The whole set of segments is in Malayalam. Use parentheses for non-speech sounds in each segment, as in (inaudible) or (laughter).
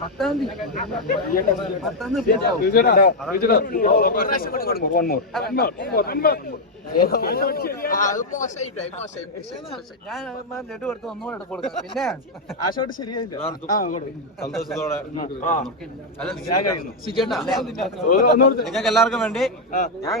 പത്താം തീയതി പത്താം തീയതി ഞാൻ ഒന്നുകൂടെ എടുത്ത് കൊടുക്കാം പിന്നെ ആശോട്ട് ശരിയായില്ല സന്തോഷത്തോടെ നിങ്ങൾക്ക് എല്ലാവർക്കും വേണ്ടി ഞാൻ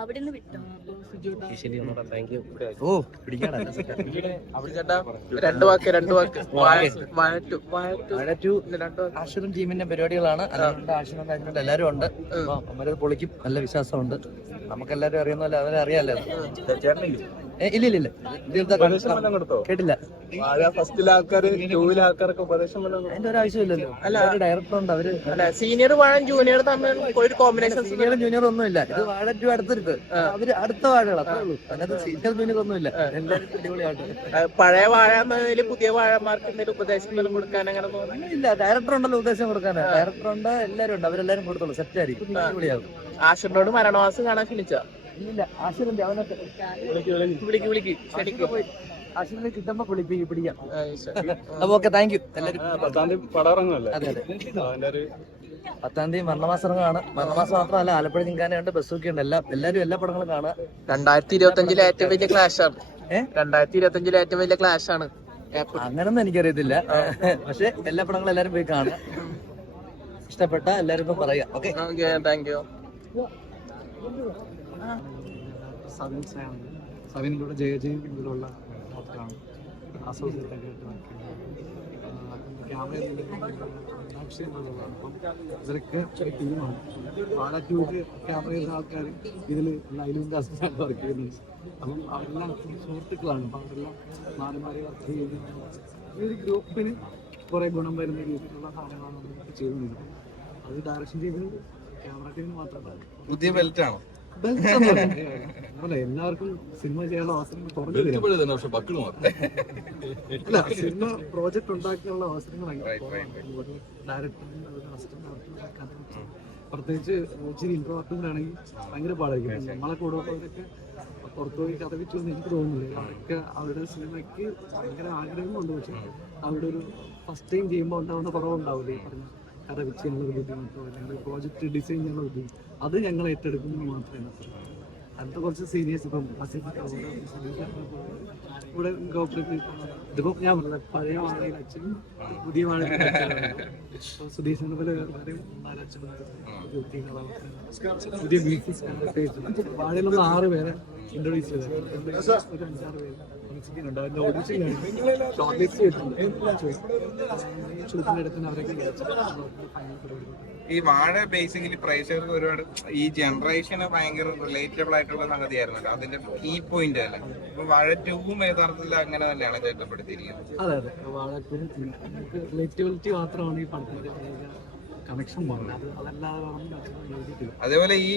അവിടുന്ന് വിട്ടോ? ഓ രണ്ട് വാക്ക് രണ്ട് വാക്ക്. വയറ്റു വയറ്റു രണ്ട് വാക്ക്. ആശ്രം ടീമിന്റെ പരിപാടികളാണ്. ആശ്രം കഴിഞ്ഞിട്ട് എല്ലാരും ഉണ്ട്. അവരത് പൊളിക്കും. നല്ല വിശ്വാസമുണ്ട്. നമുക്കെല്ലാരും അറിയുന്ന പോലെ അവരെ അറിയാലോ. ഇല്ലില്ല ഇല്ല? ഇല്ല ഇല്ല കേട്ടില്ല. ഫസ്റ്റിലെ ഉപദേശം അതിന്റെ ഒരു ആവശ്യമില്ലല്ലോ. അല്ല. ഡയറക്ടർ ഉണ്ട് അവർ. അല്ല സീനിയർ വാഴം ജൂനിയർ തമ്മിൽ ഒരു കോമ്പിനേഷൻ സീനിയർ ജൂനിയർ ഒന്നും ഇല്ല ഇത് വാഴ ടു അടുത്തെടുത്ത് അവർ അടുത്ത വാഴകൾ അത്രേ ഉള്ളൂ. അതിനകത്ത് സീനിയർ ജൂനിയർ ഒന്നും ഇല്ല എല്ലാവരും അടിപൊളിയായിട്ട്. പഴയ വാഴ പുതിയ വാഴമാർക്ക് എന്തെങ്കിലും ഉപദേശം വല്ലതും കൊടുക്കാൻ അങ്ങനെ ഇല്ല ഡയറക്ടർ ഉണ്ടല്ലോ ഉപദേശം കൊടുക്കാൻ. ഡയറക്ടർ ഉണ്ട് എല്ലാരും ഉണ്ട്. അവരെല്ലാരും കൊടുത്തോളൂ. സെറ്റ് ആയിരിക്കും. അടിപൊളിയാകും ആശുനോട് മരണവാസം കാണാൻ ക്ഷണിച്ച? ഇല്ല ആശുരന്റെ അവനൊക്കെ വിളിക്ക് വിളിക്ക്. ക്ഷണിക്കും ആശുരനെ കിട്ടുമ്പോ വിളിപ്പിക്കും പിടിക്കാം. (laughs) അപ്പൊ ഓക്കെ താങ്ക് യു. പത്താം തീയതി പടം അതെ അതെ. ഒരു പത്താം തീയതി മരണമാസം ഇറങ്ങാണ് മരണമാസം മാത്രമല്ല ആലപ്പുഴ ചിങ്കാനുണ്ട് ബസ്സൊക്കെ ഉണ്ട്. എല്ലാ എല്ലാരും എല്ലാ പടങ്ങളും കാണുക. രണ്ടായിരത്തി ഇരുപത്തി അഞ്ചിലെ ഏറ്റവും വലിയ ക്ലാഷ് ആണ്? രണ്ടായിരത്തി ഇരുപത്തി അഞ്ചിലെ ഏറ്റവും വലിയ ക്ലാഷ് ആണ്. അങ്ങനൊന്നും എനിക്കറിയത്തില്ല. പക്ഷെ എല്ലാ പടങ്ങളും എല്ലാരും പോയി കാണുക. ഇഷ്ടപ്പെട്ട എല്ലാരും ഇപ്പൊ പറയാ okay. Okay thank you Savin Savin Jaya Jayan ഇതിലുള്ള ഡോക്ടറാണ് അസോസിയേറ്റ് ആയിട്ട് ക്യാമറ അപ്പം ഇവരൊക്കെ ഒരു ടീമാണ്. വാഴ ടൂക്ക് ക്യാമറ ചെയ്യുന്ന ആൾക്കാർ ഇതിൽ ലൈലിന്റെ അസിസ്റ്റന്റ് (laughs) വർക്ക് ചെയ്യുന്നുണ്ട്. അപ്പം അവരെല്ലാം സുഹൃത്തുക്കളാണ്. അപ്പം അവരെല്ലാം മാറി വർക്ക് ചെയ്യുന്നത് ഈ ഒരു ഗ്രൂപ്പിന് കുറേ ഗുണം വരുന്ന രീതിയിലുള്ള സാധനങ്ങളാണ് നമ്മൾ ചെയ്തുകൊണ്ടിരിക്കുന്നത് അത് ഡയറക്ഷൻ ചെയ്തത് ക്യാമറ ടീമിന് മാത്രമല്ല. പുതിയ ബെൽറ്റ് ആണോ? അല്ല എല്ലാവർക്കും സിനിമ ചെയ്യാനുള്ള അവസരങ്ങൾ തുറന്നു തരാം. പക്ഷെ ബക്കിൾ മാത്രം. അല്ല സിനിമ പ്രോജക്റ്റ് ഉണ്ടാക്കിയുള്ള അവസരങ്ങളാണ് Right, right, right. ഡയറക്ടറിന് പ്രത്യേകിച്ച് ഇച്ചിരി ഇൻട്രോവർട്ടിംഗ് ആണെങ്കിൽ ഭയങ്കര പാടായിരിക്കും. നമ്മളെ കൂടെ ഉള്ളവരൊക്കെ പുറത്തുപോയി കഥ വിറ്റു എന്ന് എനിക്ക് തോന്നുന്നില്ല. അവരൊക്കെ അവരുടെ സിനിമയ്ക്ക് ഭയങ്കര ആഗ്രഹമുണ്ട് പക്ഷെ അവരുടെ ഒരു ഫസ്റ്റ് ടൈം ചെയ്യുമ്പോൾ ഉണ്ടാവുന്ന കുറവുണ്ടാവില്ലേ? പറഞ്ഞു പറഞ്ഞ കഥ വിറ്റ് ചെയ്യാനുള്ള ബുദ്ധിമുട്ടോ അല്ലെങ്കിൽ പ്രോജക്റ്റ് ഡിസൈൻ ചെയ്യാനുള്ള ബുദ്ധിമുട്ട്. അത് ഞങ്ങൾ ഏറ്റെടുക്കുന്നത് മാത്രമേ അടുത്ത കുറച്ച് സീനിയേഴ്സ് ഇപ്പം ഇവിടെ ഇതിപ്പോ ഞാൻ പറഞ്ഞത് പഴയ വാഴയിൽ അച്ഛൻ പുതിയ വാഴയിൽ സുധീഷിനെ പോലെ പുതിയ വാഴയിലുള്ള ആറ് പേരെ ഇൻട്രൊഡ്യൂസ് ചെയ്തത് ഒരു അഞ്ചാറ് പേര് ഷോർട്ട് ലിസ്റ്റ് ചെയ്തിട്ടുണ്ട് അവരൊക്കെ ഫൈനൽ പരിപാടി ഈ വാഴ ബേസിക്കലി പ്രേക്ഷകർക്ക് ഒരുപാട് ഈ ജനറേഷന് ഭയങ്കര റിലേറ്റബിൾ ആയിട്ടുള്ള സംഗതിയായിരുന്നല്ലോ. അതിന്റെ കീ പോയിന്റ് അല്ല? ഇപ്പൊ വാഴ ടൂവും യഥാർത്ഥത്തിൽ അങ്ങനെ തന്നെയാണ് ചേർക്കപ്പെടുത്തിയിരിക്കുന്നത് അതെ അതെ. വാഴ റിലേറ്റബിലിറ്റി മാത്രമാണ് ഈ പടത്തിന്റെ കണക്ഷൻ അതേപോലെ ഈ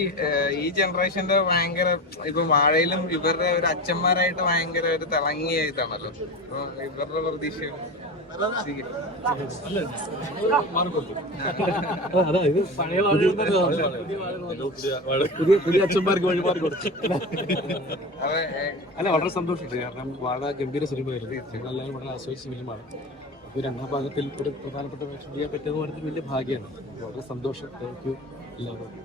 ഈ ജനറേഷന്റെ ഭയങ്കര ഇപ്പൊ വാഴയിലും ഇവരുടെ ഒരു അച്ഛന്മാരായിട്ട് ഭയങ്കര ഒരു തിളങ്ങിയായിട്ടാണല്ലോ ഇവരുടെ പ്രതീക്ഷ അല്ല വളരെ സന്തോഷമുണ്ട്. കാരണം വാഴ ഗംഭീര സിനിമയായിരുന്നു ഞങ്ങളെല്ലാവരും വളരെ ആസ്വദിച്ച സിനിമയാണ്. അപ്പോൾ രണ്ടാം ഭാഗത്തിൽ ഒരു പ്രധാനപ്പെട്ട വേഷം ചെയ്യാൻ പറ്റിയത് പറഞ്ഞാൽ വലിയ ഭാഗ്യമാണ്. വളരെ സന്തോഷം. താങ്ക് യു എല്ലാവർക്കും.